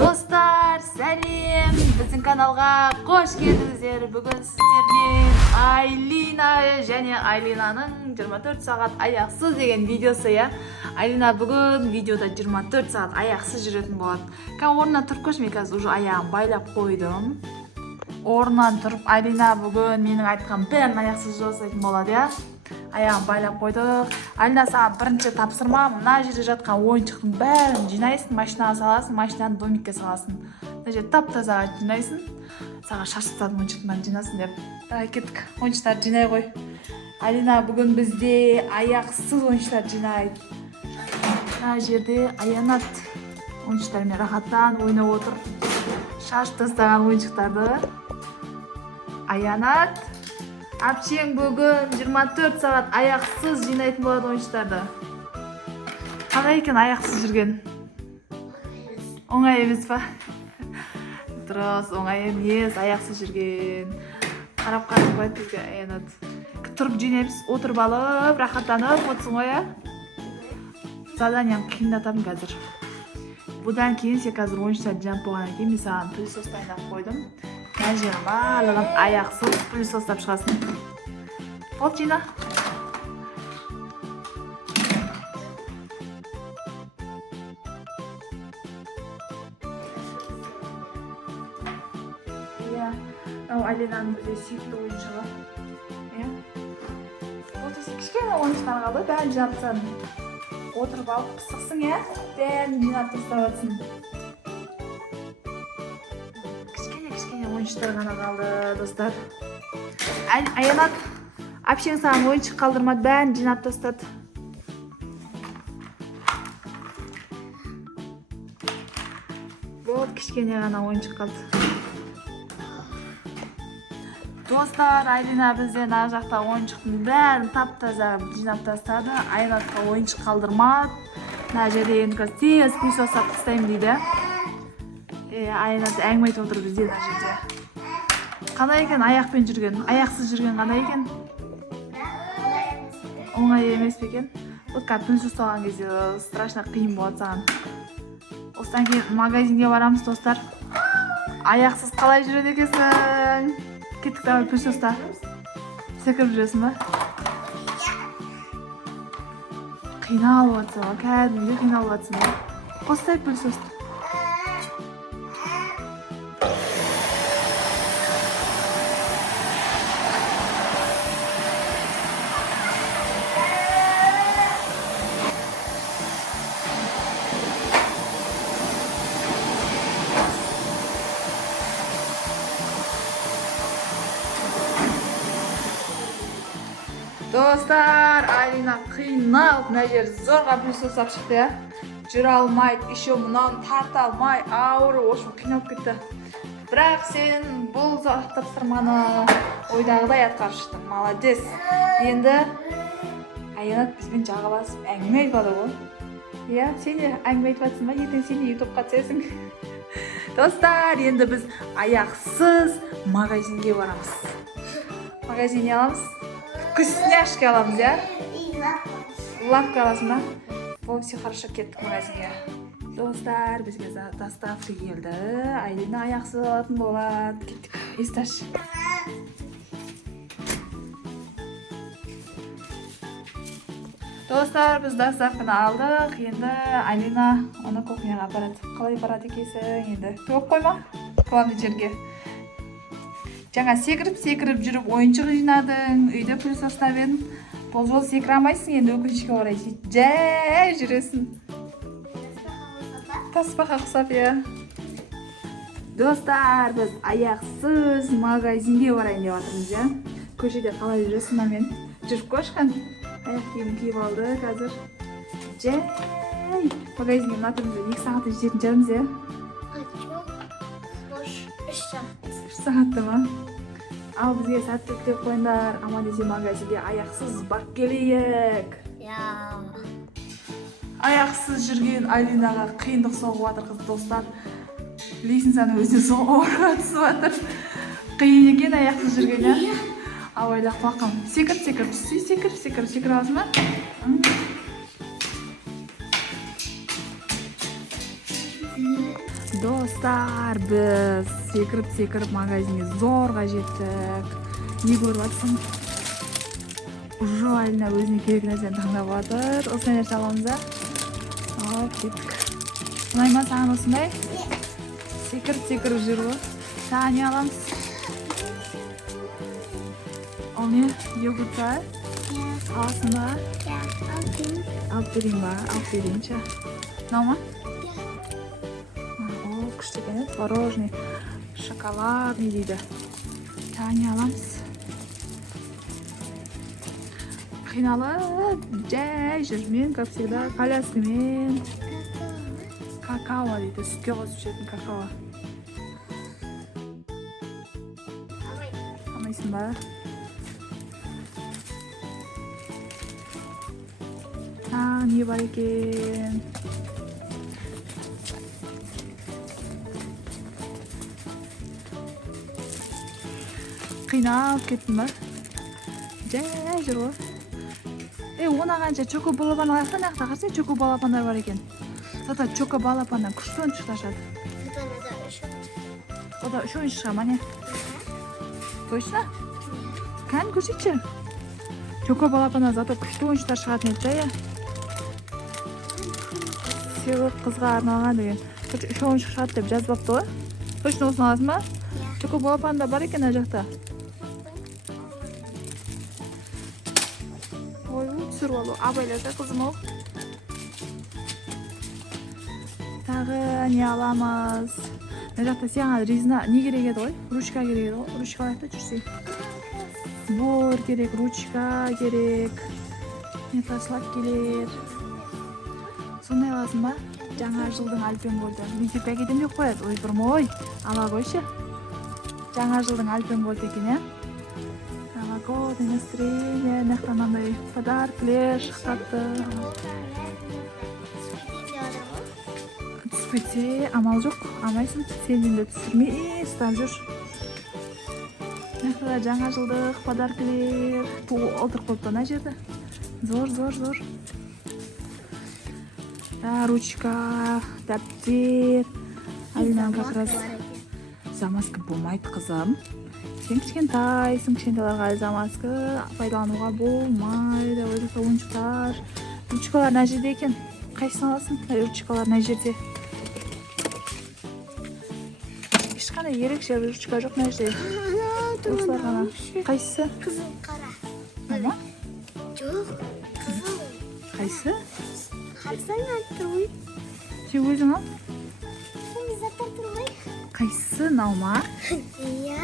Dostlar, сәлем! Біздің каналға қош келдіңіздер. Бүгін сіздермен Айлина және Айлинаның 24 сағат аяқсыз деген видеосы, я. Айлина бүгін видеода 24 сағат аяқсыз жүретін болады. Орнынан тұрып көрші, мен қазір уже аяғын байлап қойдым. Орнынан тұрып, Айлина бүгін менің айтқан бәрін аяқсыз жасайтын болады, я. Аяғын байлап қойдық. Айлина, саған бірінші тапсырма, мына жерде жатқан ойыншықтың бәрін жинайсың, машинаға саласың, машинаны домикке саласың. Мына жерде тап-таза жинайсың. Саған шашықтардың ойыншықтың бәрін жинасың деп. Кеттік, ойыншықтарды жинай қой. Айлина бүгін бізде аяқсыз ойыншықтарды жинайды. Мына жерде аянат ойыншықтармен рахаттан ойнап отыр. Шашып тастаған ойыншықтарды. Аянат. Апшең бүгін 24 сағат аяқсыз жинайтын болады ойыншықтарды. Қалай екен аяқсыз жүрген? Оңай емес па? Дұрыс, оңай емес, аяқсыз жүрген. Қарап қойды бізге аянат. Тұрып жинаймыз, отырып алып, рахаттанып отырсың ғой, а? Заданияны қиындатамын қазір. Бұдан кейін сен қазір ойыншықтарды жинап болғаннан кейін мен саған пылесос дайындап қойдым. Мына жерін барлығын аяқсыз пылесостап шығасың. Бол жина. Иә, мынау Айлинаның бізде сүйікті ойыншығы. Иә. Отыр, кішкене ойыншықтар қалды, бәрін жинап тастадым. Отырып алып пысықсың, иә? Бәрін жинап тастап жатсың. Ойыншықтар ғана қалды, достар. Аянат, апшең саған ойыншық қалдырмады, бәрін жинап тастады. Болды, кішкене ғана ойыншық қалды. Достар, Айлина бізден ар жақта ойыншықтың бәрін тап-таза жинап тастады. Аянатқа ойыншық қалдырмады. Мына жерде енді тез пылесостап тастаймын дейді. Аянат әңгіме айтып отыр бізде мына жерде. Қандай екен аяқпен жүрген? Аяқсыз жүрген қандай екен? Оңай емес пе екен? Вот пылесос салған кезде страшно қиын болады саған. Осыдан кейін магазинге барамыз, достар. Аяқсыз қалай жүреді екенсің? Кеттік, давай пылесоста. Секіріп жүресің ба? Қиналып жатсың ба? Кәдімгі қиналып жатсың ба? Қостай пылесосты. Достар, Айлина қиналып, мына жер зорға пылесостап шықты, я. Жүре алмайды, еще мынаны тарта алмай, ауыр, ошын қиналып кетті. Бірақ сен бұл тапсырманы ойдағыдай атқарып шықтың, молодец. Енді Аянат бізбен жағаласып әңгіме айтпады ғой. Иә, сен де әңгіме айтып жатсың ба? Ертең сен де ютубқа түсесің. Достар, енді біз аяқсыз магазинге барамыз. Магазинге аламыз. Вкусняшки аламыз, я? Лапка аласың ба? Бұл все хорошо, кеттік магазинге. Достар, бізге доставка келді. Айлина аяқсыз алатын болады. Кеттік, есташ. Достар, біз доставканы алдық. Енді Айлина оны кухняға апарады. Қалай барады екенсің енді? Тоқ қойма, главный жерге. Жаңа секіріп жүріп ойыншық жинадың, үйде пылесостап едің. Бұл жол секіре алмайсың, енді өкінішке орай жай жүресің. Таспаға ұқсап, иә. Достар, біз аяқсыз магазинге барайын деп жатырмыз, иә. Көшеде қалай жүресің мен? Жүріп көшкен. Аяқ киімін киіп алды қазір. Жай магазинге мына түрімізде 2 сағатта жететін жарымыз, иә. 3 сағатта ма? Ал бізге сәттілік деп қойыңдар. Аман десе магазинге аяқсыз бақ келейік. Аяқсыз жүрген Айлинаға қиындық соғып жатыр, қыз достар. Білесің, сәні өзіне соғып түсіп жатыр. Қиын екен аяқсыз жүрген, иә? Ал ойлақ бақым. Секір аласың ба? Dostlar, biz sekirip magazinga zo'rg'a jetdik. Ne ko'rib atsam? Уже Alina o'ziga kerak narsani tanlab oldi. O'sha narsa olamiz. Hop, ketdik. Unaymaz ham o'smay. Sekirib yurib. Tani olamiz. Onu yogurtlar. Aslında. Aferin. Noma? O, küçük evet. Творожный, шоколадный дейді. Tani alamız. Қиналып, жай жүрмен, как всегда, коляскамен. Какао дейді, сүтке қосып ішетін какао. Алмайсың ба? Не бар екен? Қиналып кеттім ба? Жай жүр ғой. Оны қанша чоко балапан алайық та, мына қарасай чоко балапандар бар екен. Зато чоко балапандан күшті ойыншық ашады. Ода 3 ойыншық ма не? Точно? Кән көрсетші. Чоко балапандан зато күшті ойыншықтар шығатын еді жай. Сыйлық қызға арналған деген. 3 ойыншық шығады деп жазбапты ғой. Точно осыны аласың ба? Чоко балапанда бар екен ана жақта. Ой, түсіріп алу. Абайласа қызым ол. Тағы не аламыз? Мына жақта саған резина не керек еді ғой? Ручка керек еді ғой? Ручка алайық та жүрсей. Бор керек, ручка керек. Не ташлап келер. Сондай аласың ба? Жаңа жылдың альпен болды. Мектепке кетем деп қояды. Ой, бұрмой. Ала қойшы. Жаңа жылдың альпен болды екен, Новогодное настроение, мынаяқта мынандай подаркілер шықтапты. Түспесе, амал жоқ. Амайсың. Сен де түсірмей, ұстап жүр. Мынаяқта жаңа жылдық подаркілер. Отырып қойыпты ана жерде. Зор. Ручка, дәптер. Алинам как раз замазка болмайды, қызым. Сен кішкентайсың, кішкентайларға замазка пайдалануға болмайды. Өзі ойыншықтар. Ручкалар мына жерде екен. Қайсысын аласың? Ручкалар мына жерде. Ешқандай ерекше ручка жоқ мына жерде. Осылар ғана. Қайсысы? Қызыл қара. Ама? Жоқ, қызыл. Қайсы? Қарсаң айтты ғой. Сен өзің ал? Мен заттар тұрмай. Қайсы? Наума? Иә.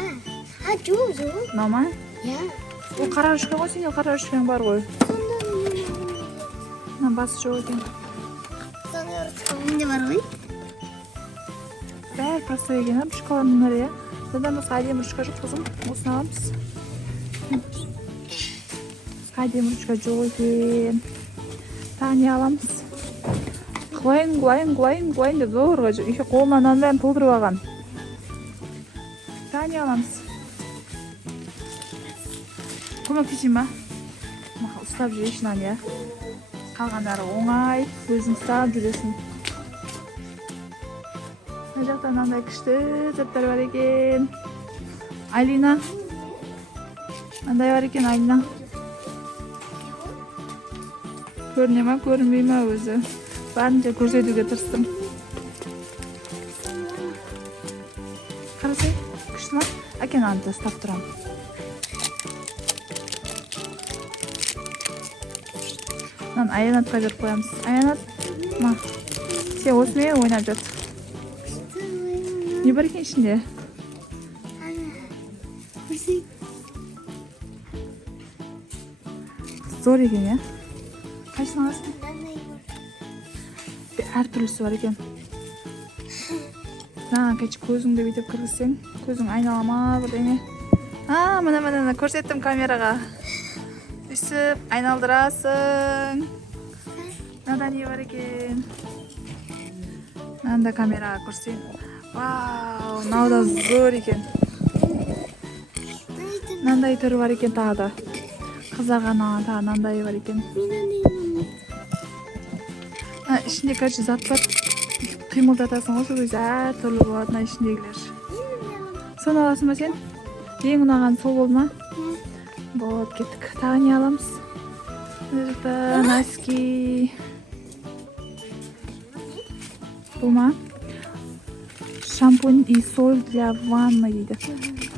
Жоқ. Наума? Иә. Ол қара ручка ғой, сенде қара ручкаң бар ғой. Мына басы жоқ екен. Сонда ручка менде бар ғой. Бәк простой екен, ручкалардың бәрі, Содан басқа әдемі ручка жоқ, қызым. Осыны аламыз. Әдемі ручка жоқ екен. Тағы не аламыз? Құлайын деп зорға жүр. Үйке қолына нан бәрін толтырып алған. Тағы не аламыз? Көмектесейін ба? Ұстап жүрейшін ан, Қалғандары оңай, өзің ұстап жүресің. Мына жақта мынандай күшті заттар бар екен. Алина. Мынандай бар екен, Алина. Көріне ма, көрінбей ма өзі? Барынша көрсетуге тырыстым. Қарасай, күшті ма? Әкен аны ұстап тұрам. Мынаны аянатқа беріп қоямыз. Аянат, сен осымен ойнап жат. Не бар екен ішінде? Зор екен, Қайсысын аласың? Әр түрлісі бар екен. Кәчіп көзіңді бүйтіп кіргізсең, көзің айналама бірдеңе. Мына көрсеттім камераға. Үсіп, айналдырасың. Мынада не бар екен? Мынада камераға көрсең. Вау, мынау зор екен. Мынандай түрі бар екен тағы да. Қызағанаған тағы мынандай бар екен. Ішінде, короче, зат бар. қимылдатасың ғой сол кезде әртүрлі болады мына ішіндегілер. Соны аласың ба сен? Ең ұнаған сол болды ма? Болды, кеттік. Тағы не аламыз? Мына жақта носки. Бұл ма? Шампунь и соль для ванны дейді.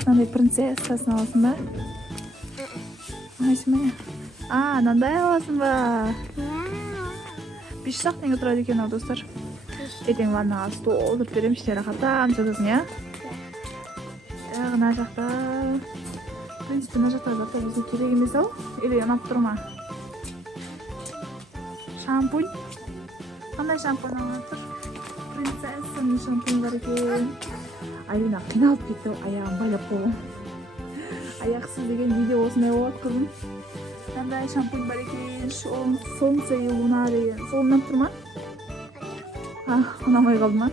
Мынандай принцессасын аласың ба? Аласың ба? Мынандай аласың ба? 5 теңге тұрады екен ау достар. Ертең ваннаға толтырып беремін, ішіне рахаттанып жатасың, иә? Мына жақта. В принципе, мына жақта заттар бізге керек емес ау? Или ұнап тұр ма? Шампунь. Қандай шампунь ұнап тұр? Принцессаның шампунь бар екен. Айлина қиналып кетті, аяғын байлап қойған. Аяқсыз деген видео осындай болады, қызым. Қандай шампунь бар екен? Солнце и луна деген. Сол ұнап тұр ма? Ұнамай қалды ма?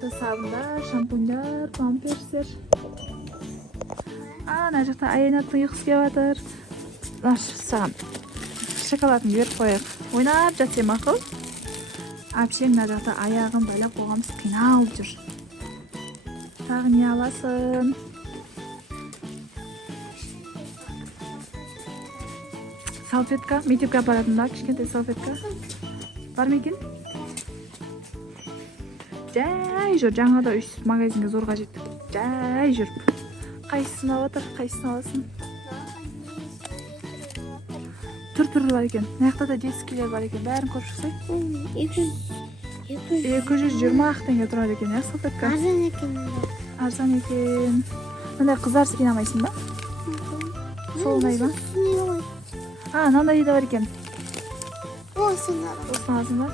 Бұл сабындар, шампуньдар, памперстер. Мына жақта Айнаттың ұйқысы келіп жатыр. Саған шоколадын беріп қояйық. Ойнап жатсам мақұл. Әпшең мына жақта аяғын байлап қойғанбыз, қиналып жүр. Тағы не аласың? Салфетка, мектепке апаратында кішкентай салфетка. Бар ма екен? Жай жүр, жаңа да өйстіп магазинге зорға жеттік. Жай жүріп. Қайсысын алып отыр, қайсысын аласың? Түр-түрлі бар екен. Мына жақта да дескилер бар екен. Бәрін көріп шықсай. 220 теңге тұрады екен, иә, салфетка? Арзан екен. Арзан екен. Мындай қыздарсыз қинамайсың ба? Сол ұнай ма? Мынандай да бар екен. Осыны аласың ба?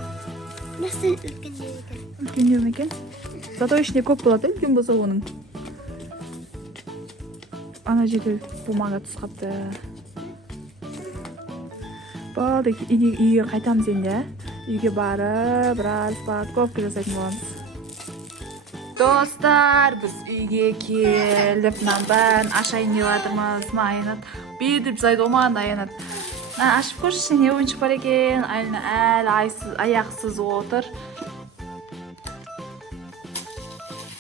Насыл үлкендеу екен. Үлкендеу ме екен? Зато ішінде көп болады, үлкен болса оның. Ана жерде бумага түс қапты. Болды, үйге қайтамыз енді. Үйге барып, біраз парковка жасайтын боламыз. Достар, біз үйге келіп, бәрін ашайын деп жатырмыз. Айнат, бүйдіп зайды оман Айнат. Ашып көрші, не ойыншық бар екен. Айна әлі аяқсыз отыр.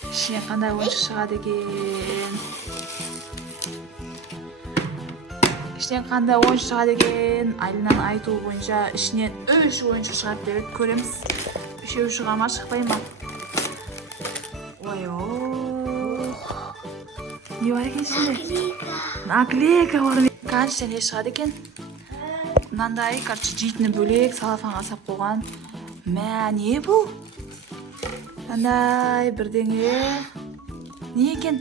Ішіне қандай ойыншық шығады екен. Ішінен қандай ойыншық шығады екен. Айлинан айтуы бойынша ішінен 3 ойыншық шығады деп көреміз. 3 шыға ма, шықпай ма? Ой-ой. Не бар екен ішінде? Наклейка бар. Қанша не шығады екен? Мынандай, короче, жейтіні бөлек салафанға сап қойған. Не бұл? Мынандай бірдеңе. Не екен?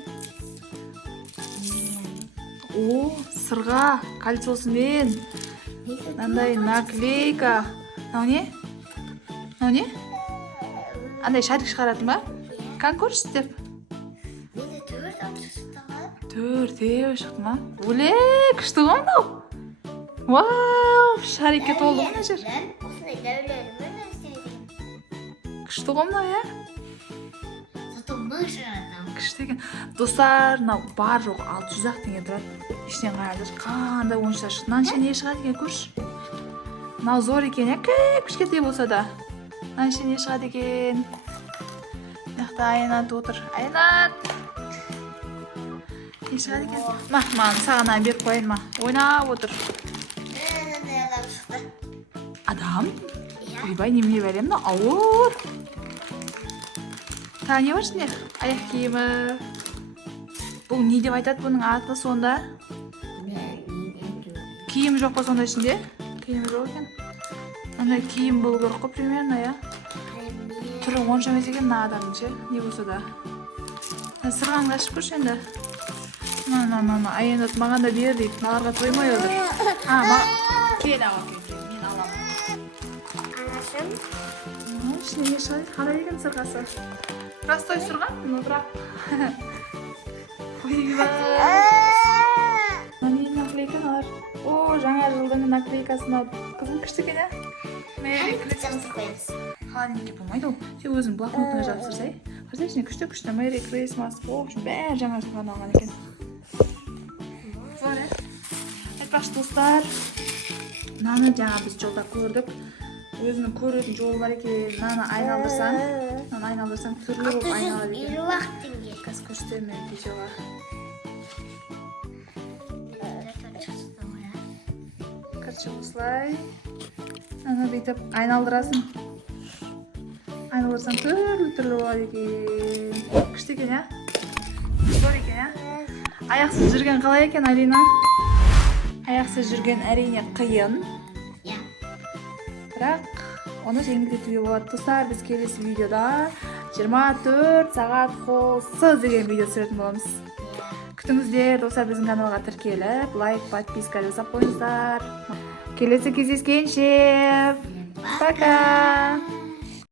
Сырға кольцосымен. Мынандай наклейка. Мынау не? Андай шарик шығаратын ба? Қан көрсетіп? Менде 4 шықты. 4 шықты ма? Оле, күшті ғой мынау. Вау, шарикке толды ғой мына жер. Осындай дәулерімен істейді. Күшті ғой мынау, иә? Зато мыжырады. Күшті екен. Достар, мынау бар жоқ 600 теңге тұрады. Ішінен қараңыздар, қандай ойыншықтар шықты. Мынаның ішінен не шығады екен, көрші. Мынау зор екен, иә? Кішкентай болса да. Мынаның ішінен не шығады екен. Мынақты Айнат отыр. Айнат! Не шығады екен? Маған саған беріп қойын ма? Ойнап отыр. Адам? Ойбай, немене бәлем, ауыр. Тағы не бар ішінде? Аяқ киімі. Бұл не деп айтады бұның аты сонда? Киім жоқ па сонда ішінде? Киім жоқ екен. Мындай киім болу керек қой, примерно, я? Түрі онша емес екен, мына адамның ше, не болса да. Сырғаңды ашып көрші енді. Айнат маған да бер дейді, мағарға тоймай отыр. Кел аға, мен аламын. Анашым. Ішіне не шығады, қалай екен сырғасы? Простой сырған, бірақ. Ойбай. Менің наклейкан алар. Жаңа жылдың наклейкасын алып. Қызым күшті екен, ә? Қаладенеке болмайды ол. Сен өзің блокнотына жапсырсай. Қарсай, ішіне күшті. Merry Christmas. Бәрі жаңа жылдан алған екен. Зор, ә? Айтпақшы достар. Мынаны жаңа біз жолда көрдік. өзінің көретін жолы бар екен. Мынаны айналдырсаң түрлі болып айналады екен. 450 теңге. Қазір көрсетемін мен видеоға. Короче, осылай. Ана бүйтіп айналдырасың. Айналдырсаң түрлі болады екен. Күшті екен, я? Зор екен, я? Аяқсыз жүрген қалай екен, Алина? Аяқсыз жүрген әрине қиын. Иә. Бірақ оны жеңілдетуге болады. Достар, біз келесі видеода 24 сағат қолсыз деген видео түсіретін боламыз. Күтіңіздер, достар, біздің каналға тіркеліп, лайк, подписка жасап қойыңыздар. Келесі кездескенше. Пока!